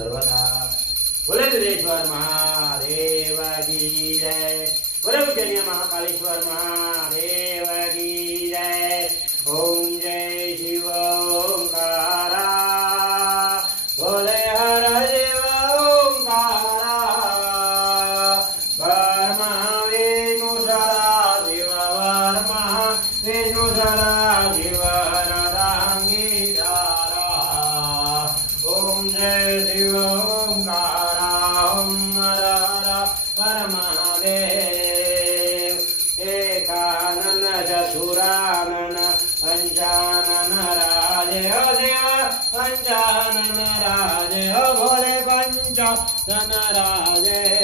सर्वदा। बोले सिद्धेश्वर महादेव की जय। बोले उज्जैन महाकालेश्वर महादेव की जय। ओम जय शिव ओंकारा। बोले हर शिव ओंकारा। वर्मा विष्णु सदा शिव वर्मा विष्णु सदा शिव नरांगीधारा। ओम जय शिव ओंकारा। ओम हर हर परमदेव। एकानन चतुरानन पंचानन राजे हो देव पंचानन राजे हो भोले पंचानन राजे।